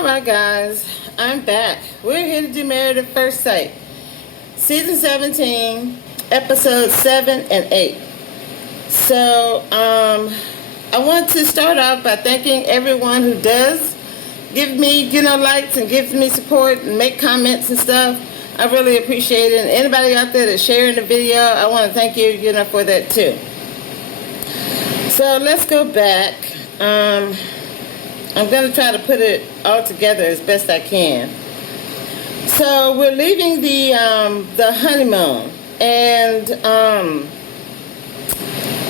All right, guys, I'm back. We're here to do Married at First Sight, season 17, episodes 7 and 8. So, I want to start off by thanking everyone who does give me, likes and gives me support and make comments and stuff. I really appreciate it. And anybody out there that's sharing the video, I want to thank you, for that too. So let's go back. I'm going to try to put it all together as best I can. So we're leaving the honeymoon, and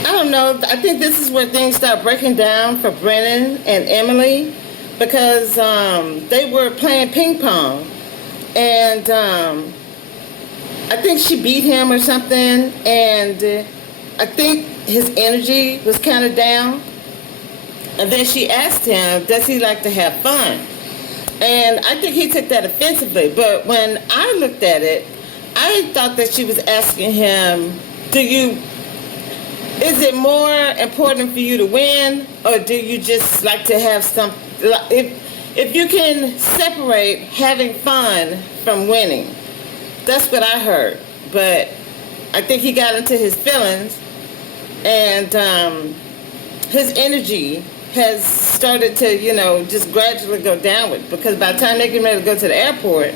I don't know. I think this is where things start breaking down for Brennan and Emily, because they were playing ping pong, and I think she beat him or something, and I think his energy was kind of down. And then she asked him, does he like to have fun? And I think he took that offensively. But when I looked at it, I thought that she was asking him, is it more important for you to win, or do you just like to have some, if you can separate having fun from winning? That's what I heard. But I think he got into his feelings, and his energy has started to, just gradually go downward, because by the time they get ready to go to the airport,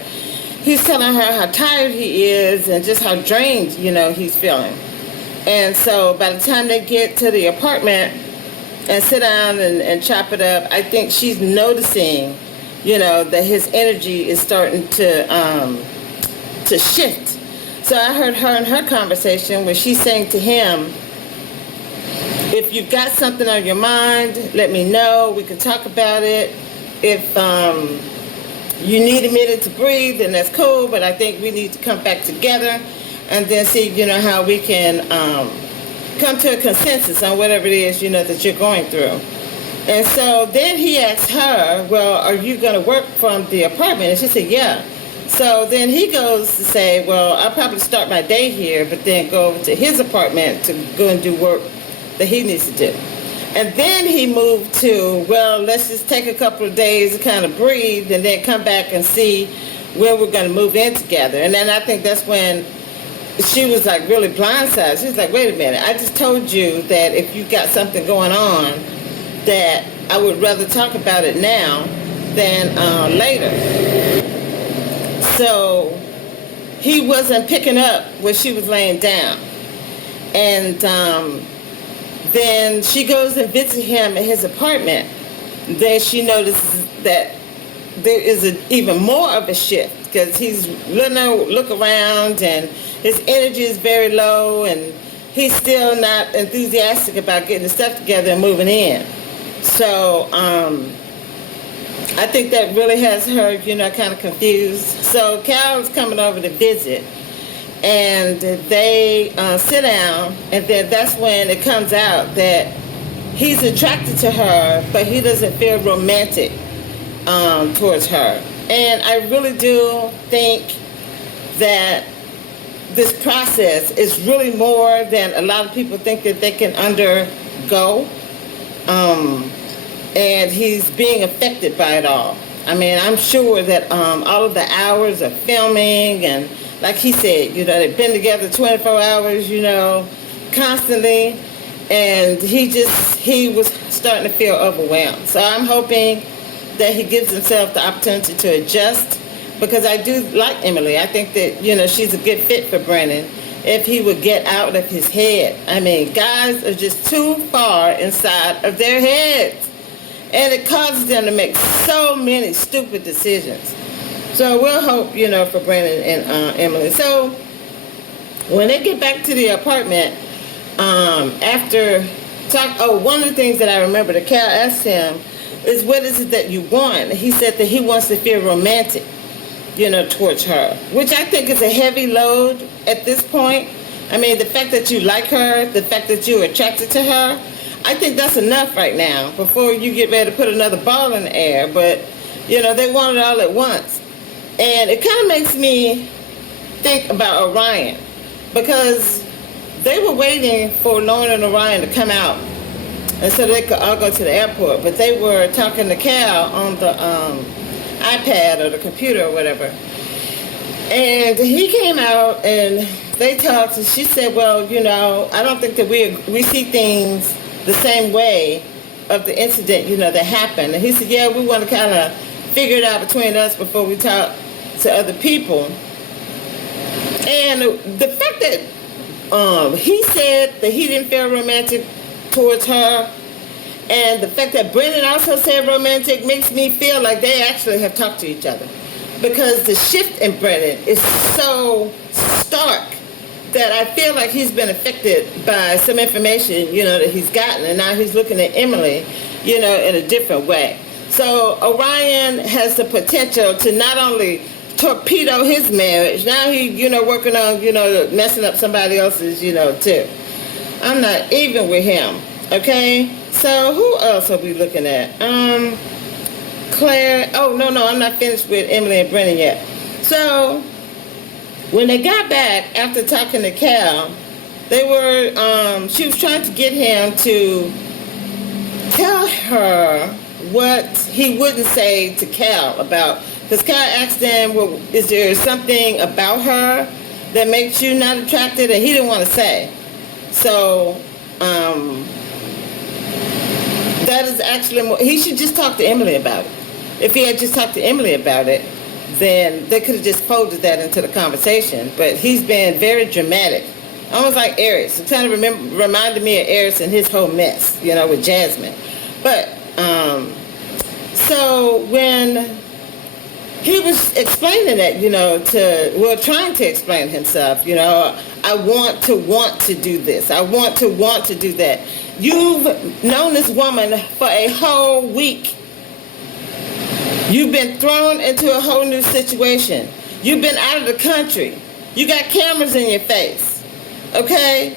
he's telling her how tired he is and just how drained, he's feeling. And so by the time they get to the apartment and sit down and chop it up, I think she's noticing, that his energy is starting to shift. So I heard her in her conversation where she's saying to him, if you've got something on your mind, let me know. We can talk about it. If you need a minute to breathe, then that's cool. But I think we need to come back together and then see, how we can come to a consensus on whatever it is, that you're going through. And so then he asked her, well, are you going to work from the apartment? And she said, yeah. So then he goes to say, well, I'll probably start my day here, but then go over to his apartment to go and do work that he needs to do. And then he moved to, well, let's just take a couple of days to kind of breathe and then come back and see where we're going to move in together. And then I think that's when she was like really blindsided. She was like, wait a minute, I just told you that if you got something going on, that I would rather talk about it now than later. So he wasn't picking up where she was laying down. And then she goes and visits him in his apartment. Then she notices that there is even more of a shift, because he's letting her look around and his energy is very low, and he's still not enthusiastic about getting the stuff together and moving in. So I think that really has her, kind of confused. So Cal's coming over to visit, and they sit down, and then that's when it comes out that he's attracted to her, but he doesn't feel romantic towards her. And I really do think that this process is really more than a lot of people think that they can undergo. And he's being affected by it all. I mean, I'm sure that all of the hours of filming, and like he said, they've been together 24 hours, constantly, and he was starting to feel overwhelmed. So I'm hoping that he gives himself the opportunity to adjust, because I do like Emily. I think that, she's a good fit for Brennan if he would get out of his head. I mean, guys are just too far inside of their heads, and it causes them to make so many stupid decisions. So we'll hope, for Brennan and Emily. So when they get back to the apartment, one of the things that I remember that Cal asked him is, what is it that you want? He said that he wants to feel romantic, towards her, which I think is a heavy load at this point. I mean, the fact that you like her, the fact that you're attracted to her, I think that's enough right now before you get ready to put another ball in the air. But, they want it all at once. And it kind of makes me think about Orion, because they were waiting for Lauren and Orion to come out, and so they could all go to the airport. But they were talking to Cal on the iPad or the computer or whatever. And he came out and they talked, and she said, well, I don't think that we see things the same way of the incident, that happened. And he said, yeah, we want to kind of figure it out between us before we talk to other people. And the fact that he said that he didn't feel romantic towards her, and the fact that Brennan also said romantic, makes me feel like they actually have talked to each other. Because the shift in Brennan is so stark that I feel like he's been affected by some information, that he's gotten, and now he's looking at Emily, in a different way. So Orion has the potential to not only torpedo his marriage, now he, working on, messing up somebody else's, too. I'm not even with him, okay? So who else are we looking at? Claire. Oh, no, I'm not finished with Emily and Brennan yet. So when they got back after talking to Cal, they were, she was trying to get him to tell her what he wouldn't say to Cal about, because Cal asked him, well, is there something about her that makes you not attracted? And he didn't want to say. So, that is actually more, he should just talk to Emily about it. If he had just talked to Emily about it, then they could have just folded that into the conversation. But he's been very dramatic, almost like Aries. It kind of reminded me of Aries and his whole mess, with Jasmine. But so when he was explaining that, trying to explain himself, I want to do this. I want to do that. You've known this woman for a whole week. You've been thrown into a whole new situation. You've been out of the country. You got cameras in your face. Okay?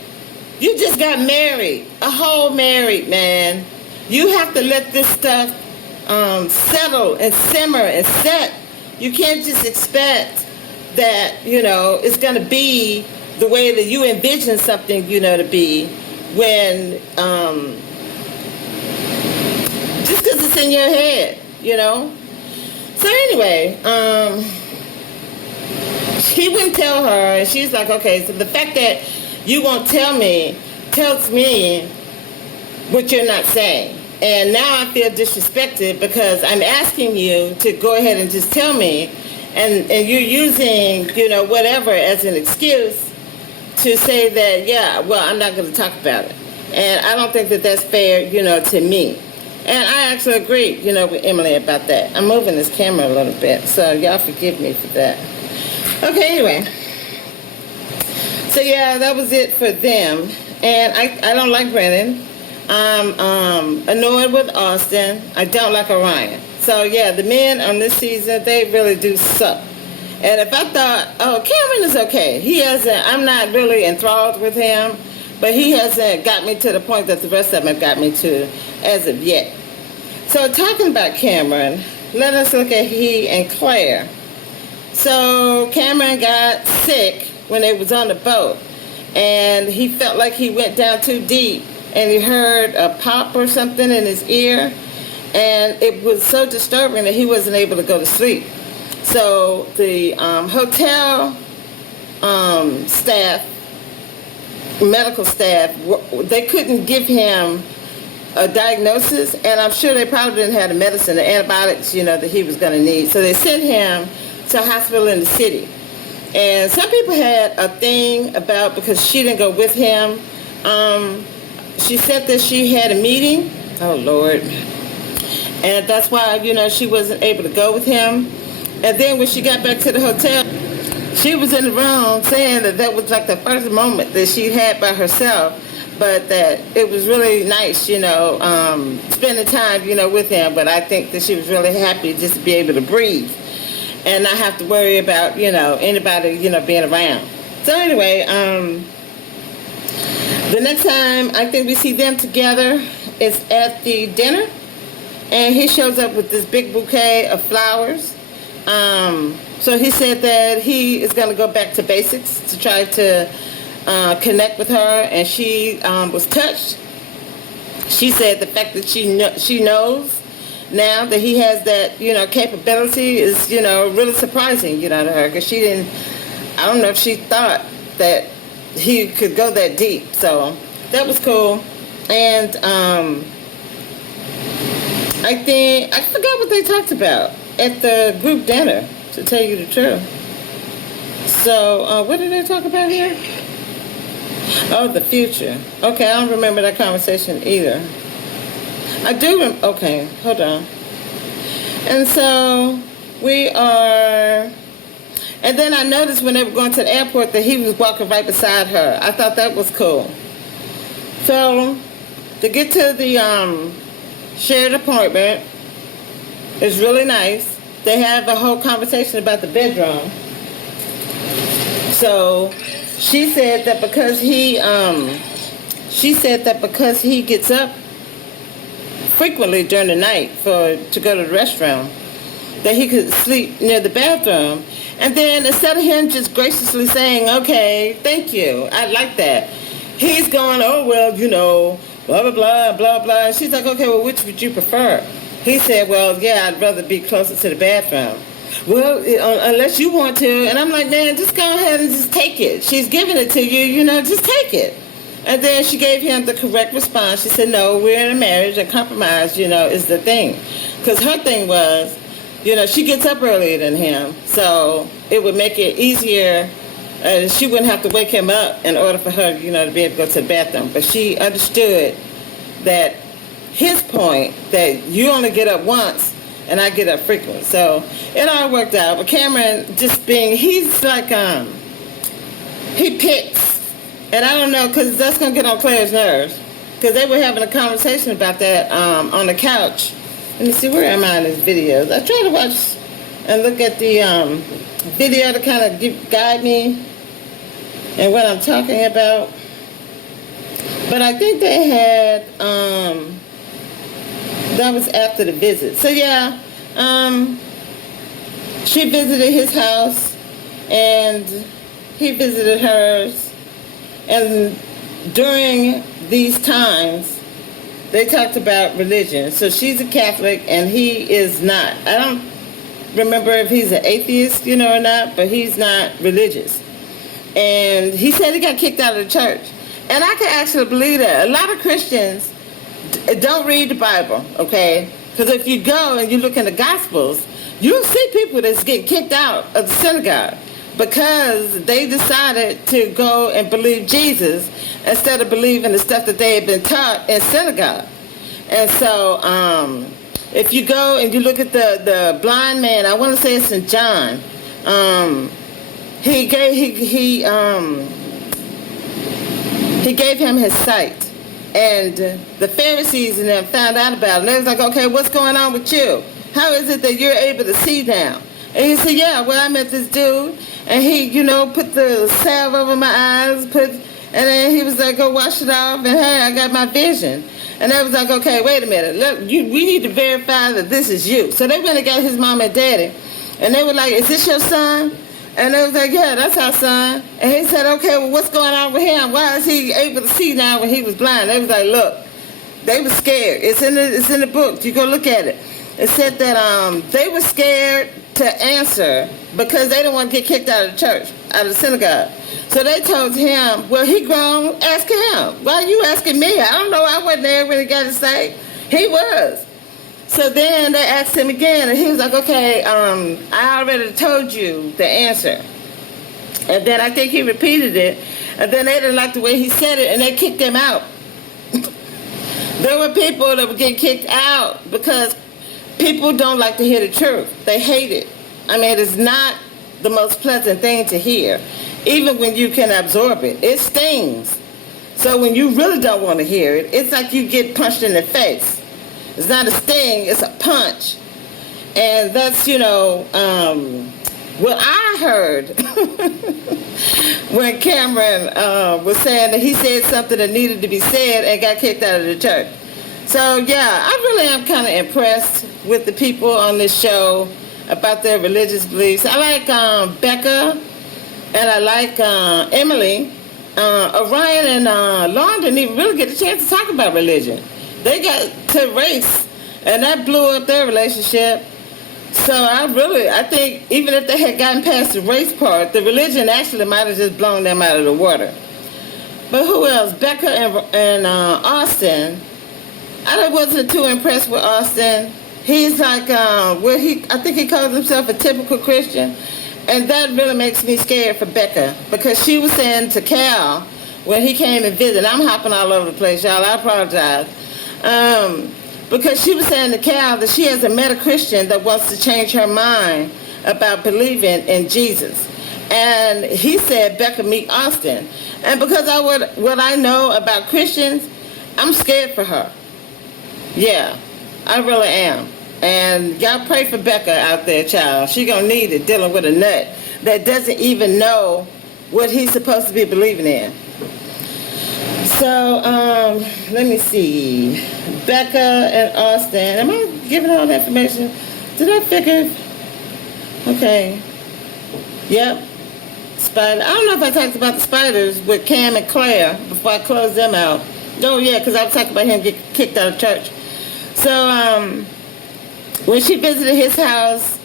You just got married. A whole married, man. You have to let this stuff settle and simmer and set. You can't just expect that, it's going to be the way that you envision something, to be when, just because it's in your head, So anyway, he wouldn't tell her, and she's like, okay, so the fact that you won't tell me tells me what you're not saying. And now I feel disrespected because I'm asking you to go ahead and just tell me, and you're using, whatever as an excuse to say that, yeah, well, I'm not going to talk about it. And I don't think that that's fair, to me. And I actually agree, with Emily about that. I'm moving this camera a little bit, so y'all forgive me for that. Okay, anyway. So, yeah, that was it for them. And I don't like Brennan. I'm annoyed with Austin. I don't like Orion. So, yeah, the men on this season, they really do suck. And if I thought, oh, Cameron is okay. He hasn't, I'm not really enthralled with him, but he hasn't got me to the point that the rest of them have got me to as of yet. So talking about Cameron, let us look at he and Claire. So Cameron got sick when they was on the boat, and he felt like he went down too deep, and he heard a pop or something in his ear, and it was so disturbing that he wasn't able to go to sleep. So the hotel staff, medical staff, they couldn't give him a diagnosis, and I'm sure they probably didn't have the medicine, the antibiotics, that he was going to need. So they sent him to a hospital in the city. And some people had a thing about, because she didn't go with him, she said that she had a meeting. Oh, Lord. And that's why, she wasn't able to go with him. And then when she got back to the hotel, she was in the room saying that that was like the first moment that she had by herself, but that it was really nice, spending time, with him. But I think that she was really happy just to be able to breathe and not have to worry about, anybody, being around. So anyway, the next time I think we see them together is at the dinner, and he shows up with this big bouquet of flowers. So he said that he is going to go back to basics to try to connect with her, and she was touched. She said the fact that she knows now that he has that, capability is, really surprising, to her, because she didn't, I don't know if she thought that he could go that deep. So that was cool. And I forgot what they talked about at the group dinner, to tell you the truth. So what did they talk about here? Oh, the future. Okay, I don't remember that conversation either. I do, okay, hold on. And so we are, and then I noticed when they were going to the airport that he was walking right beside her. I thought that was cool. So to get to the shared apartment is really nice. They have a whole conversation about the bedroom. So she said that because he gets up frequently during the night to go to the restroom, that he could sleep near the bathroom. And then instead of him just graciously saying, okay, thank you, I like that, he's going, oh, well, blah, blah, blah, blah, blah. And she's like, okay, well, which would you prefer? He said, well, yeah, I'd rather be closer to the bathroom. Well, unless you want to. And I'm like, man, just go ahead and just take it. She's giving it to you, just take it. And then she gave him the correct response. She said, no, we're in a marriage, and compromise, is the thing. Because her thing was, she gets up earlier than him, so it would make it easier. She wouldn't have to wake him up in order for her, to be able to go to the bathroom. But she understood that his point, that you only get up once, and I get up frequently. So it all worked out. But Cameron he's like, he picks. And I don't know, because that's going to get on Claire's nerves. Because they were having a conversation about that on the couch. Let me see, where am I in these videos? I try to watch and look at the video to kind of guide me and what I'm talking about. But I think they had, that was after the visit. So yeah, she visited his house and he visited hers. And during these times, they talked about religion. So she's a Catholic and he is not. I don't remember if he's an atheist, or not, but he's not religious. And he said he got kicked out of the church. And I can actually believe that. A lot of Christians don't read the Bible, okay? Because if you go and you look in the Gospels, you'll see people that's getting kicked out of the synagogue because they decided to go and believe Jesus instead of believing the stuff that they had been taught in synagogue. And so if you go and you look at the blind man, I want to say it's in John, he gave him his sight. And the Pharisees and them found out about it. And they was like, okay, what's going on with you? How is it that you're able to see now? And he said, yeah, well, I met this dude, and he, put the salve over my eyes, and then he was like, go wash it off, and hey, I got my vision. And I was like, okay, wait a minute. Look, we need to verify that this is you. So they went and got his mom and daddy, and they were like, is this your son? And they was like, yeah, that's our son. And he said, okay, well, what's going on with him? Why is he able to see now when he was blind? They was like, look, they were scared. It's in the book. You go look at it. It said that they were scared to answer because they didn't want to get kicked out of the church, out of the synagogue. So they told him, well, he grown, ask him. Why are you asking me? I don't know. I wasn't there when he got to say. He was. So then they asked him again, and he was like, okay, I already told you the answer. And then I think he repeated it, and then they didn't like the way he said it, and they kicked him out. There were people that were getting kicked out because people don't like to hear the truth. They hate it. I mean, it's not the most pleasant thing to hear, even when you can absorb it. It stings. So when you really don't want to hear it, it's like you get punched in the face. It's not a sting, it's a punch. And that's, what I heard when Cameron was saying that he said something that needed to be said and got kicked out of the church. So, yeah, I really am kind of impressed with the people on this show about their religious beliefs. I like Becca, and I like Emily. Orion and Lauren didn't even really get a chance to talk about religion. They got to race And that blew up their relationship. So I think even if they had gotten past the race part, the religion actually might have just blown them out of the water. But who else? Becca and Austin. I wasn't too impressed with Austin. He's like, I think he calls himself a typical Christian. And that really makes me scared for Becca, because she was saying to Cal when he came and visited, I'm hopping all over the place, y'all, I apologize. Because she was saying to Cal that she hasn't met a Christian that wants to change her mind about believing in Jesus. And he said, Becca, meet Austin. And because of what I know about Christians, I'm scared for her. Yeah, I really am. And y'all pray for Becca out there, child. She gonna need it, dealing with a nut that doesn't even know what he's supposed to be believing in. So, let me see. Becca and Austin. Am I giving all the information? Did I figure? Okay. Yep. Spider. I don't know if I talked about the spiders with Cam and Claire before I closed them out. Oh, yeah, because I was talking about him getting kicked out of church. So, when she visited his house,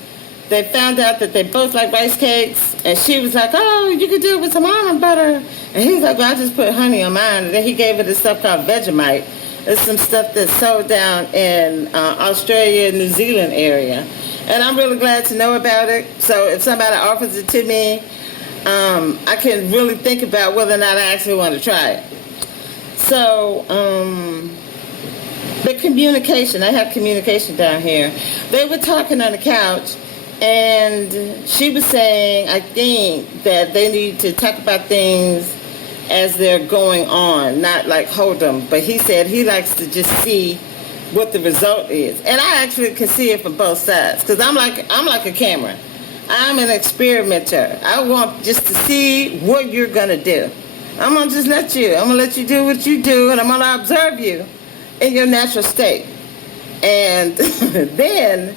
they found out that they both like rice cakes, and she was like, oh, you could do it with some almond butter. And he was like, well, I just put honey on mine. And then he gave her this stuff called Vegemite. It's some stuff that's sold down in Australia, New Zealand area. And I'm really glad to know about it. So if somebody offers it to me, I can really think about whether or not I actually want to try it. So, the communication, I have communication down here. They were talking on the couch, and she was saying, I think, that they need to talk about things as they're going on, not like hold them. But he said he likes to just see what the result is. And I actually can see it from both sides, because I'm like a camera. I'm an experimenter. I want just to see what you're going to do. I'm going to just let you. I'm going to let you do what you do, and I'm going to observe you in your natural state. And then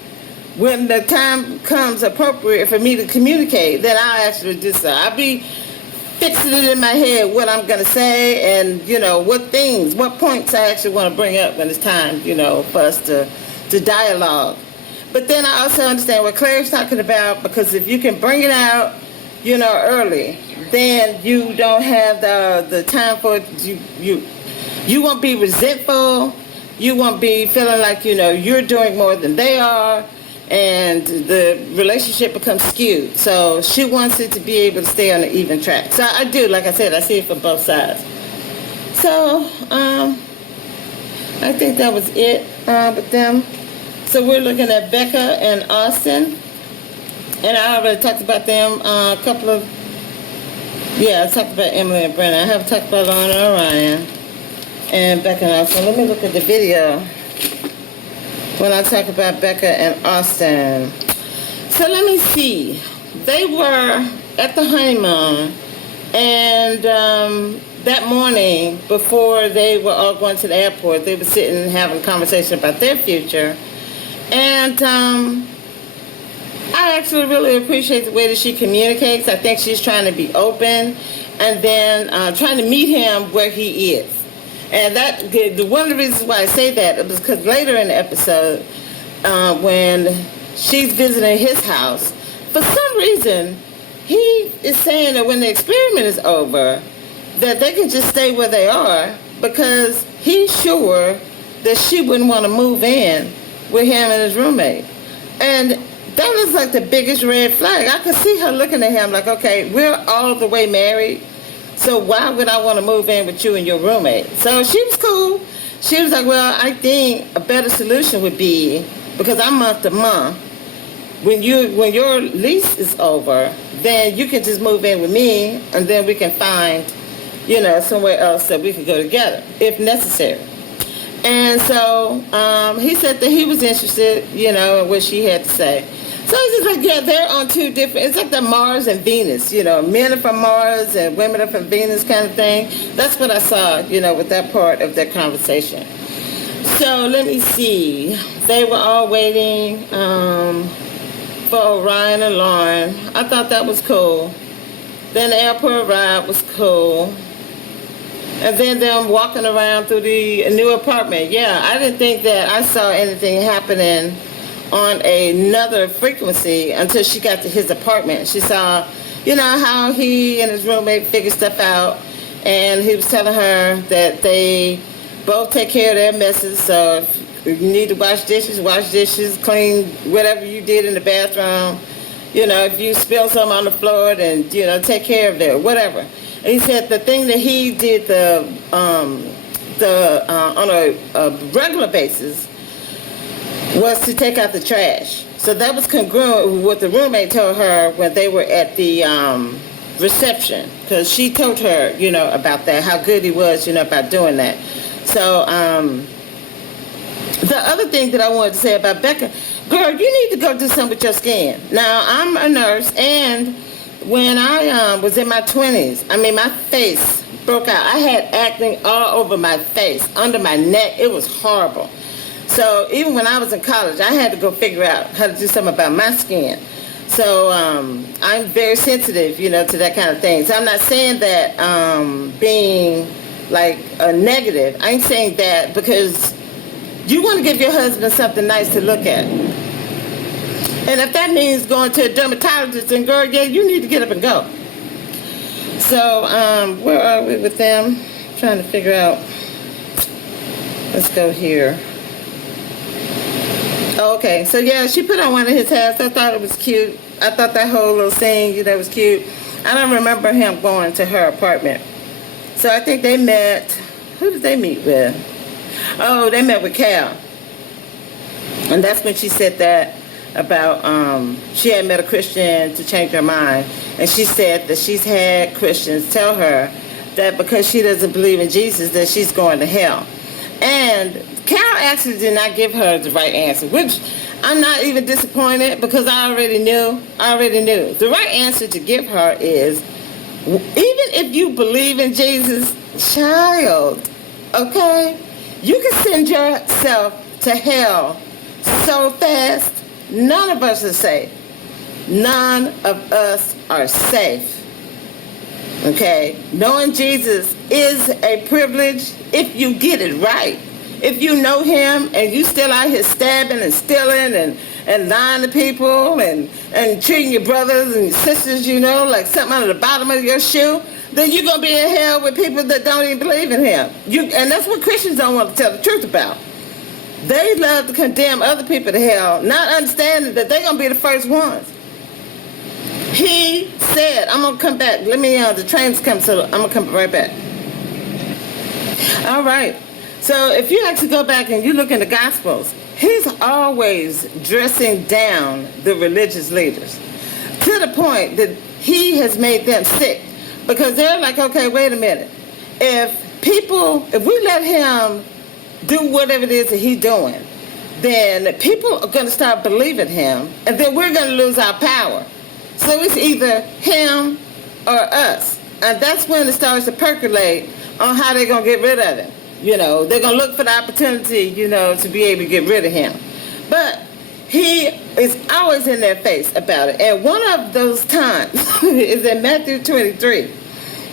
when the time comes appropriate for me to communicate, then I'll actually do so. I'll be fixing it in my head what I'm going to say, and, what points I actually want to bring up when it's time, for us to dialogue. But then I also understand what Claire's talking about, because if you can bring it out, early, then you don't have the time for it. You won't be resentful. You won't be feeling like, you're doing more than they are, and the relationship becomes skewed. So she wants it to be able to stay on an even track. So I do, like I said, I see it from both sides. So I think that was it with them. So we're looking at Becca and Austin. And I already talked about them I talked about Emily and Brenna. I haven't talked about Lorna and Ryan and Becca and Austin. Let me look at the video when I talk about Becca and Austin. So let me see. They were at the honeymoon, and that morning, before they were all going to the airport, they were sitting and having a conversation about their future. And I actually really appreciate the way that she communicates. I think she's trying to be open, and then trying to meet him where he is. And one of the reasons why I say that is because later in the episode, when she's visiting his house, for some reason, he is saying that when the experiment is over, that they can just stay where they are, because he's sure that she wouldn't want to move in with him and his roommate. And that was like the biggest red flag. I could see her looking at him like, okay, we're all the way married, so why would I want to move in with you and your roommate? So she was cool. She was like, well, I think a better solution would be, because I'm month to month, when your lease is over, then you can just move in with me, and then we can find, somewhere else that we can go together, if necessary. And so he said that he was interested, in what she had to say. So it's just like, yeah, they're on two different, it's like the Mars and Venus, men are from Mars and women are from Venus kind of thing. That's what I saw, with that part of their conversation. So let me see. They were all waiting for Orion and Lauren. I thought that was cool. Then the airport ride was cool. And then them walking around through the new apartment. Yeah, I didn't think that I saw anything happening on another frequency until she got to his apartment. She saw, how he and his roommate figured stuff out. And he was telling her that they both take care of their messes. So if you need to wash dishes, clean whatever you did in the bathroom. If you spill something on the floor, then, take care of it, whatever. And he said the thing that he did on a regular basis was to take out the trash. So that was congruent with what the roommate told her when they were at the reception, because she told her, about that, how good he was, about doing that. So the other thing that I wanted to say about Becca, girl, you need to go do something with your skin. Now, I'm a nurse, and when I was in my 20s, my face broke out. I had acne all over my face, under my neck. It was horrible. So even when I was in college, I had to go figure out how to do something about my skin. So I'm very sensitive, to that kind of thing. So I'm not saying that being like a negative. I ain't saying that, because you want to give your husband something nice to look at. And if that means going to a dermatologist, then girl, yeah, you need to get up and go. So where are we with them? I'm trying to figure out. Let's go here. Oh, okay, so yeah, she put on one of his hats. I thought it was cute. I thought that whole little scene, was cute. I don't remember him going to her apartment. So I think they met. Who did they meet with? Oh, they met with Cal. And that's when she said that about she had met a Christian to change her mind. And she said that she's had Christians tell her that because she doesn't believe in Jesus, that she's going to hell. And Carol actually did not give her the right answer, which I'm not even disappointed, because I already knew. The right answer to give her is, even if you believe in Jesus, child, okay, you can send yourself to hell so fast. None of us are safe. None of us are safe. Okay? Knowing Jesus is a privilege if you get it right. If you know him and you still out here stabbing and stealing and lying to people and treating your brothers and your sisters, like something under the bottom of your shoe, then you're going to be in hell with people that don't even believe in him. And that's what Christians don't want to tell the truth about. They love to condemn other people to hell, not understanding that they're going to be the first ones. He said, I'm going to come back. The train's come, so I'm going to come right back. All right. So if you actually go back and you look in the Gospels, he's always dressing down the religious leaders to the point that he has made them sick, because they're like, okay, wait a minute. If we let him do whatever it is that he's doing, then people are going to start believing him, and then we're going to lose our power. So it's either him or us. And that's when it starts to percolate on how they're going to get rid of him. They're going to look for the opportunity, to be able to get rid of him. But he is always in their face about it. And one of those times is in Matthew 23.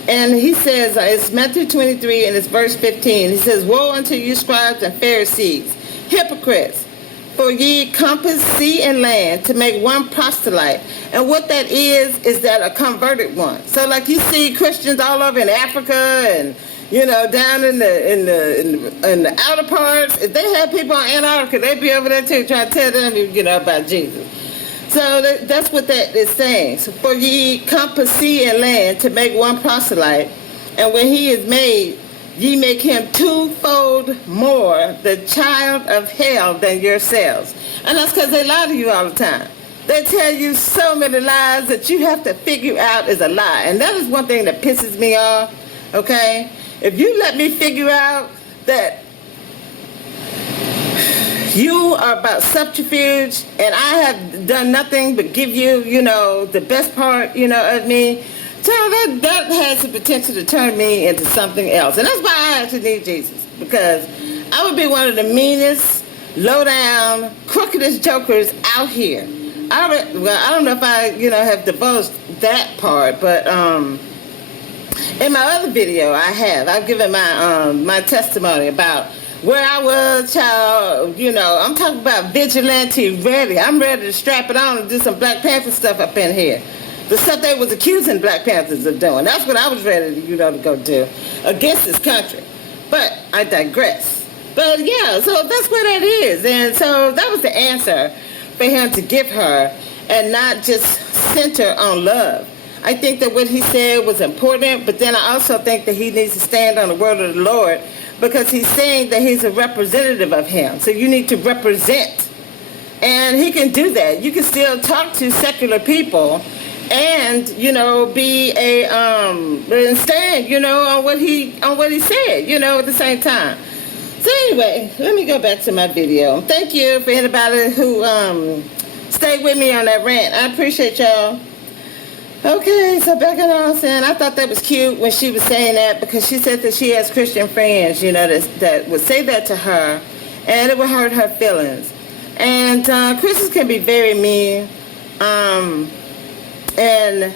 And he says, it's Matthew 23 and it's verse 15. He says, woe unto you, scribes and Pharisees, hypocrites, for ye compass sea and land to make one proselyte. And what that is that a converted one. So like you see Christians all over in Africa and down in the outer parts. If they had people in Antarctica, they'd be over there too, trying to tell them, about Jesus. So that's what that is saying. So for ye compass sea and land to make one proselyte, and when he is made, ye make him twofold more the child of hell than yourselves. And that's because they lie to you all the time. They tell you so many lies that you have to figure out is a lie. And that is one thing that pisses me off, okay? If you let me figure out that you are about subterfuge and I have done nothing but give you, the best part, of me, so that has the potential to turn me into something else. And that's why I actually need Jesus, because I would be one of the meanest, low-down, crookedest jokers out here. I don't know if I, have divulged that part, but In my other video, I've given my testimony about where I was, child. I'm talking about vigilante ready. I'm ready to strap it on and do some Black Panther stuff up in here. The stuff they was accusing Black Panthers of doing. That's what I was ready to, to go do against this country. But I digress. But yeah, so that's where that is. And so that was the answer for him to give her, and not just center on love. I think that what he said was important, but then I also think that he needs to stand on the word of the Lord, because he's saying that he's a representative of him. So you need to represent. And he can do that. You can still talk to secular people and, be and stand, on what he said, at the same time. So anyway, let me go back to my video. Thank you for anybody who stayed with me on that rant. I appreciate y'all. Okay, so back on what I was saying, I thought that was cute when she was saying that, because she said that she has Christian friends, that would say that to her, and it would hurt her feelings. And Christians can be very mean in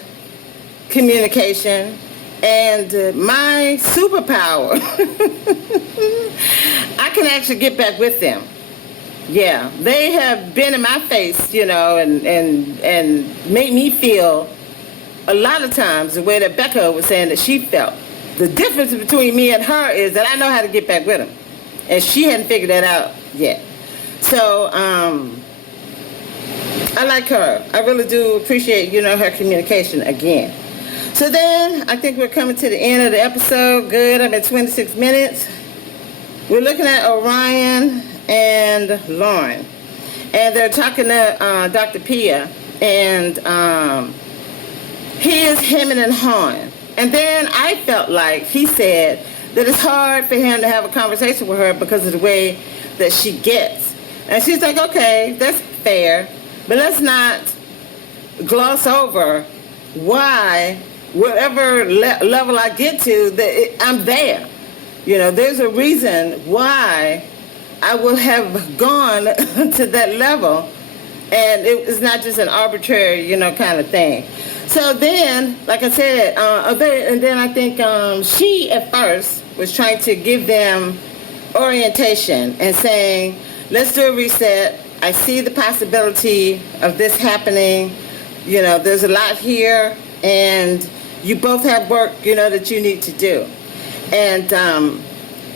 communication. And my superpower, I can actually get back with them. Yeah, they have been in my face, and made me feel a lot of times the way that Becca was saying that she felt. The difference between me and her is that I know how to get back with them, and she hadn't figured that out yet. So I like her. I really do appreciate, her communication again. So then I think we're coming to the end of the episode. Good, I'm at 26 minutes. We're looking at Orion and Lauren, and they're talking to Dr. Pia, and he is hemming and hawing. And then I felt like he said that it's hard for him to have a conversation with her because of the way that she gets. And she's like, okay, that's fair, but let's not gloss over why, whatever level I get to, I'm there. There's a reason why I will have gone to that level, and it's not just an arbitrary, kind of thing. So then, like I said, and then I think she at first was trying to give them orientation and saying, let's do a reset. I see the possibility of this happening. There's a lot here, and you both have work, that you need to do. And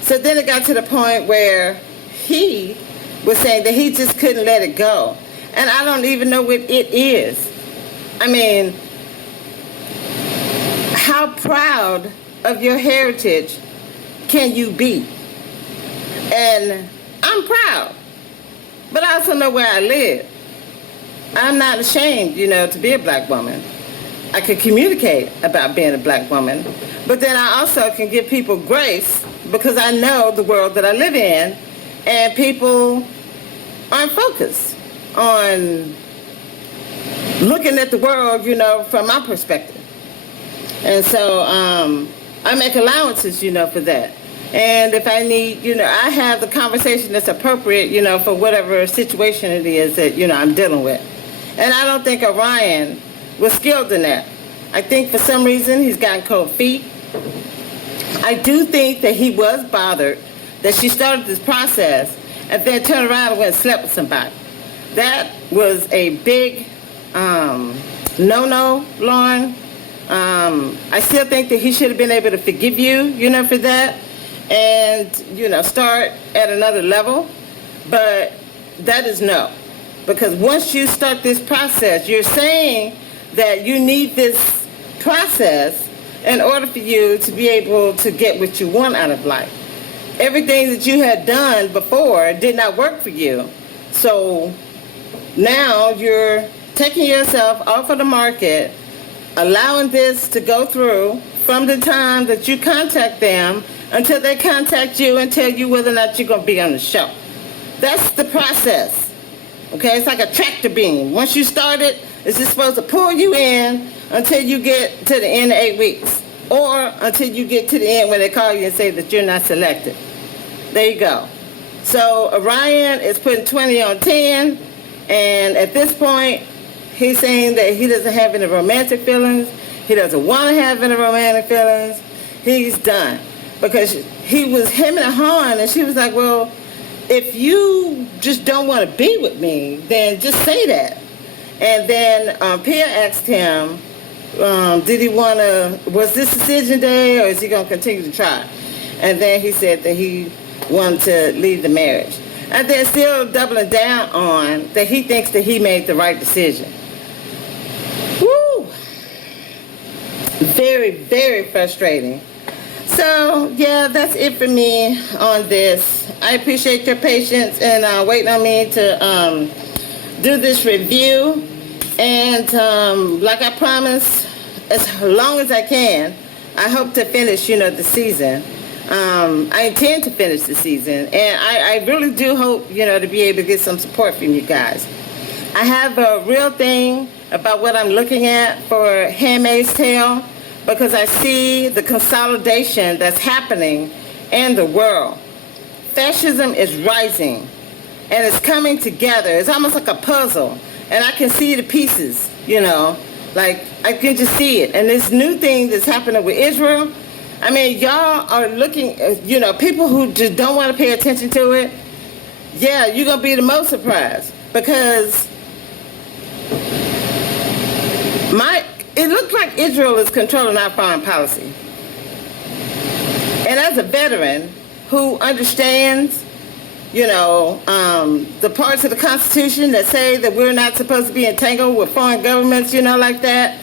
so then it got to the point where he was saying that he just couldn't let it go. And I don't even know what it is. I mean, how proud of your heritage can you be? And I'm proud, but I also know where I live. I'm not ashamed, to be a Black woman. I can communicate about being a Black woman, but then I also can give people grace because I know the world that I live in, and people aren't focused on looking at the world, from my perspective. And so I make allowances, for that. And if I need, I have the conversation that's appropriate, for whatever situation it is that, I'm dealing with. And I don't think Orion was skilled in that. I think for some reason he's gotten cold feet. I do think that he was bothered that she started this process and then turned around and went and slept with somebody. That was a big no-no, Lauren. I still think that he should have been able to forgive you, for that, and, start at another level. But that is no. Because once you start this process, you're saying that you need this process in order for you to be able to get what you want out of life. Everything that you had done before did not work for you. So now you're taking yourself off of the market, allowing this to go through from the time that you contact them until they contact you and tell you whether or not you're going to be on the show. That's the process. Okay, it's like a tractor beam. Once you start it, it's just supposed to pull you in until you get to the end of 8 weeks, or until you get to the end when they call you and say that you're not selected. There you go. So Orion is putting 20 on 10, and at this point, he's saying that he doesn't have any romantic feelings. He doesn't want to have any romantic feelings. he's done. Because he was hemming and hawing, and she was like, well, if you just don't want to be with me, then just say that. And then Pia asked him, did he want to, was this decision day, or is he going to continue to try? And then he said that he wanted to leave the marriage. And they're still doubling down on that he thinks that he made the right decision. Woo! Very, very frustrating. So, yeah, that's it for me on this. I appreciate your patience and waiting on me to do this review. And like I promised, as long as I can, I hope to finish, the season. I intend to finish the season. And I really do hope, to be able to get some support from you guys. I have a real thing about what I'm looking at for Handmaid's Tale, because I see the consolidation that's happening in the world. Fascism is rising, and it's coming together. It's almost like a puzzle, and I can see the pieces, like I can just see it. And this new thing that's happening with Israel, I mean, y'all are looking, people who just don't want to pay attention to it, yeah, you're going to be the most surprised, because it looks like Israel is controlling our foreign policy. And as a veteran who understands, the parts of the Constitution that say that we're not supposed to be entangled with foreign governments, like that,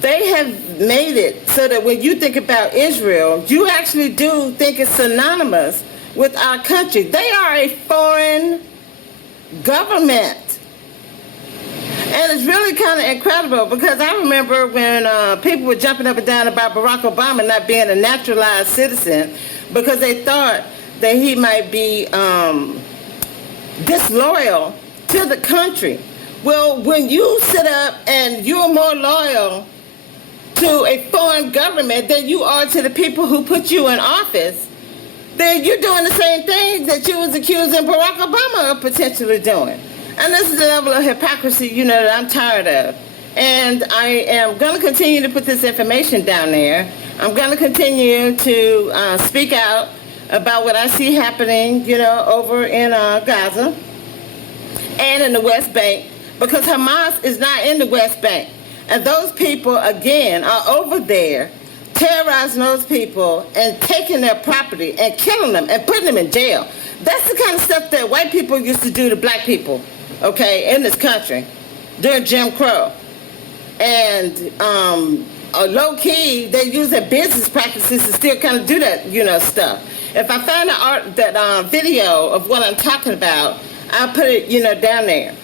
they have made it so that when you think about Israel, you actually do think it's synonymous with our country. They are a foreign government. And it's really kind of incredible, because I remember when people were jumping up and down about Barack Obama not being a naturalized citizen because they thought that he might be disloyal to the country. Well, when you sit up and you're more loyal to a foreign government than you are to the people who put you in office, then you're doing the same thing that you was accusing Barack Obama of potentially doing. And this is the level of hypocrisy, that I'm tired of. And I am going to continue to put this information down there. I'm going to continue to speak out about what I see happening, over in Gaza and in the West Bank, because Hamas is not in the West Bank. And those people, again, are over there terrorizing those people and taking their property and killing them and putting them in jail. That's the kind of stuff that white people used to do to black people, okay, in this country during Jim Crow. And low-key, they use their business practices to still kind of do that, stuff. If I find that video of what I'm talking about, I'll put it, down there.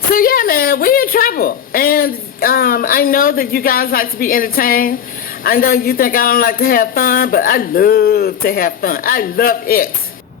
So, yeah, man, we're in trouble. And I know that you guys like to be entertained. I know you think I don't like to have fun, but I love to have fun. I love it.